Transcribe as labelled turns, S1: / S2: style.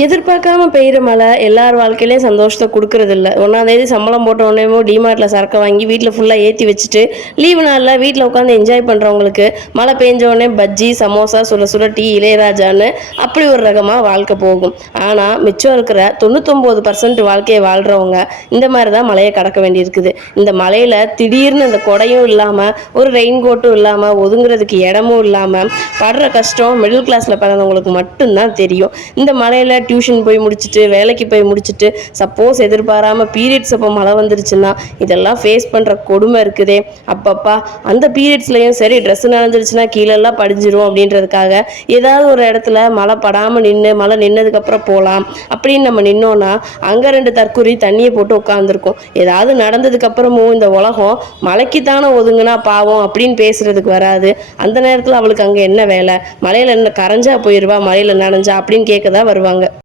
S1: எதிர்பார்க்காம பெய்யுற மழை எல்லார் வாழ்க்கையிலையும் சந்தோஷத்தை கொடுக்கறது இல்ல ஒன்றாந்தேதி சம்பளம் போட்ட உடனேமோ டிமார்ட்டில் சரக்கு வாங்கி வீட்டில் ஃபுல்லாக ஏற்றி வச்சுட்டு லீவு நாளில் வீட்டில் உட்காந்து என்ஜாய் பண்ணுறவங்களுக்கு மழை பெஞ்ச உடனே பஜ்ஜி சமோசா சுட சுட டீ இளையராஜான்னு அப்படி ஒரு ரகமாக வாழ்க்கை போகும். ஆனால் மிச்சம் இருக்கிற தொண்ணூத்தொம்பது பர்சன்ட் வாழ்க்கையை வாழ்கிறவங்க இந்த மாதிரி தான் மழையை கடக்க வேண்டியிருக்குது. இந்த மழையில் திடீர்னு அந்த கொடையும் இல்லாமல் ஒரு ரெயின் கோட்டும் இல்லாமல் ஒதுங்குறதுக்கு இடமும் இல்லாமல் படுற கஷ்டம் மிடில் கிளாஸில் பிறந்தவங்களுக்கு மட்டும்தான் தெரியும். இந்த மழையில் டியூஷன் போய் முடிச்சுட்டு வேலைக்கு போய் முடிச்சுட்டு சப்போஸ் எதிர்பாராமல் பீரியட்ஸ் அப்போ மழை வந்துருச்சுன்னா இதெல்லாம் ஃபேஸ் பண்ணுற கொடுமை இருக்குதே. அப்பப்பா அந்த பீரியட்ஸ்லையும் சரி ட்ரெஸ் நனைஞ்சிருச்சுன்னா கீழெல்லாம் படிஞ்சிரும் அப்படின்றதுக்காக ஏதாவது ஒரு இடத்துல மழை படாமல் நின்று மழை நின்னதுக்கப்புறம் போகலாம் அப்படின்னு நம்ம நின்னோன்னா அங்கே ரெண்டு தற்கொலை தண்ணியை போட்டு உட்காந்துருக்கோம் ஏதாவது நடந்ததுக்கப்புறமும் இந்த உலகம் மழைக்கு தானே ஒதுங்குனா பாவம் அப்படின்னு பேசுறதுக்கு வராது. அந்த நேரத்தில் அவளுக்கு அங்கே என்ன வேலை? மழையில் என்ன கரைஞ்சா போயிடுவா மழையில் நனைஞ்சா அப்படின்னு கேட்க தான் வருவாங்க.